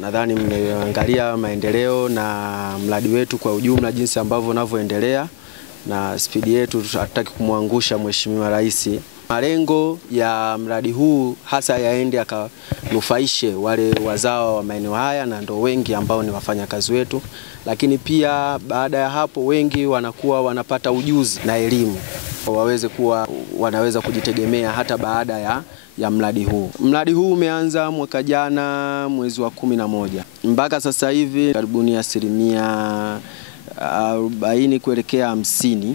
Nadhani mmeangalia maendeleo na mradi wetu kwa ujumla jinsi ambavyo unavyoendelea, na spidi yetu hatutaki kumwangusha Mheshimiwa Rais. Malengo ya mradi huu hasa yaende akanufaishe wale wazao wa maeneo haya, na ndio wengi ambao ni wafanyakazi wetu, lakini pia baada ya hapo wengi wanakuwa wanapata ujuzi na elimu waweze kuwa wanaweza kujitegemea hata baada ya mradi huu. Mradi huu umeanza mwaka jana mwezi wa 11. Mpaka sasa hivi karibuni 40% kuelekea 50,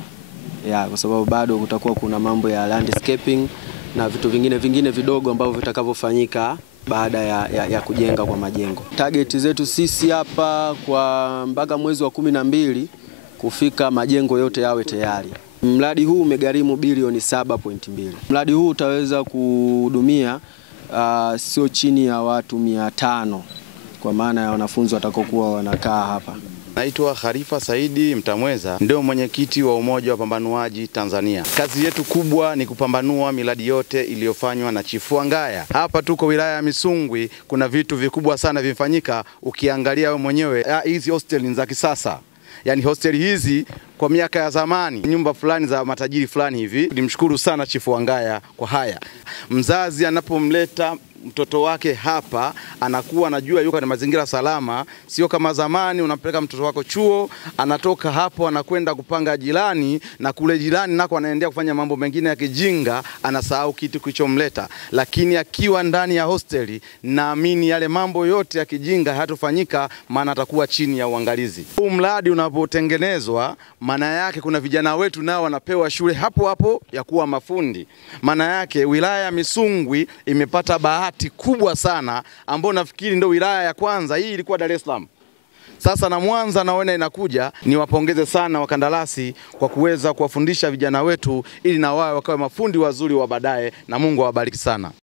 kwa sababu bado kutakuwa kuna mambo ya landscaping na vitu vingine vidogo ambavyo vitakavyofanyika baada ya kujenga kwa majengo. Target zetu sisi hapa kwa mpaka mwezi wa 12 kufika majengo yote yawe tayari. Mradi huu umegharimu bilioni 7.2. Mradi huu utaweza kuhudumia sio chini ya watu 500 kwa maana ya wanafunzi watakokuwa wanakaa hapa. Naitwa Khalifa Saidi Mtamweza, ndio mwenyekiti wa Umoja wa Pambanuaji Tanzania. Kazi yetu kubwa ni kupambanua miradi yote iliyofanywa na Chifu Wangaya. Hapa tuko wilaya ya Misungwi, kuna vitu vikubwa sana vimefanyika. Ukiangalia wewe mwenyewe, hizi hosteli za kisasa. Yaani hosteli hizi kwa miaka ya zamani, nyumba fulani za matajiri fulani hivi. Nimshukuru sana Chifu Wangaya kwa haya. Mzazi anapomleta mtoto wake hapa anakuwa anajua yuko na mazingira salama, sio kama zamani unampeleka mtoto wako chuo, anatoka hapo anakwenda kupanga jirani, na kule jirani nako anaendelea kufanya mambo mengine ya kijinga, anasahau kitu kilichomleta. Lakini akiwa ndani ya hosteli, naamini yale mambo yote ya kijinga hatofanyika, maana atakuwa chini ya uangalizi. Huu mradi unapotengenezwa, maana yake kuna vijana wetu nao wanapewa shule hapo hapo ya kuwa mafundi. Maana yake wilaya ya Misungwi imepata bahati kubwa sana, ambao nafikiri ndio wilaya ya kwanza. Hii ilikuwa Dar es Salaam, sasa na Mwanza naona inakuja. Niwapongeze sana wakandarasi kwa kuweza kuwafundisha vijana wetu ili na wao wakawe mafundi wazuri wa baadaye, na Mungu awabariki sana.